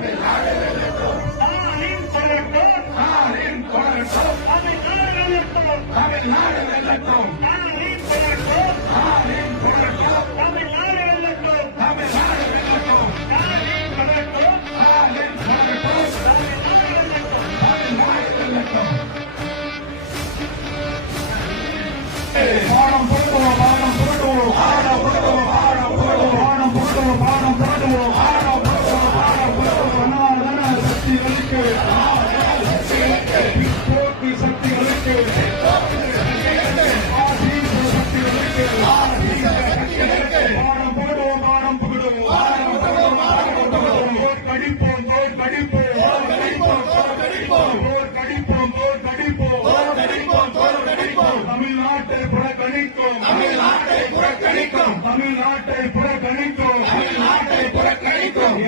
ஸ்டாலின் தொடரட்டும், தமிழ்நாடு வெல்லட்டும், தமிழ்நாடு வெல்லட்டும், ஸ்டாலின் தொடரட்டும், தமிழ்நாடு வெல்லட்டும், தமிழ்நாடு வெல்லட்டும், ஸ்டாலின் தொடரட்டும், தமிழ்நாடு வெல்லட்டும், தமிழ்நாடு வெல்லட்டும். பாடம் புரட்டுவோம், பாடம் புரட்டுவோம், பாடம் புரட்டுவோம், பாடம் புரட்டுவோம், பாடம் புரட்டுவோம், பாடம் புரட்டுவோம், பாடம் புரட்டுவோம், பாடம் புரட்டுவோம். சனாதன சக்திகளுக்கு, பிற்போக்கு சக்திகளுக்கு, ஆசீச சக்திகளுக்கு, பாடம் புரட்டுவோம், பாடம் புரட்டுவோம், பாடம் புரட்டுவோம், பாடம் புரட்டுவோம். தோற்கடிப்போம், தோற்கடிப்போம், தோற்கடிப்போம், தோற்கடிப்போம், தோற்கடிப்போம், தோற்கடிப்போம், தோற்கடிப்போம், தோற்கடிப்போம். தமிழ்நாட்டை புறக்கணிக்கும், தமிழ்நாட்டை புறக்கணிக்கும், தமிழ்நாட்டை புறக்கணிக்கும், தமிழ்நாட்டை புறக்கணிக்கும்.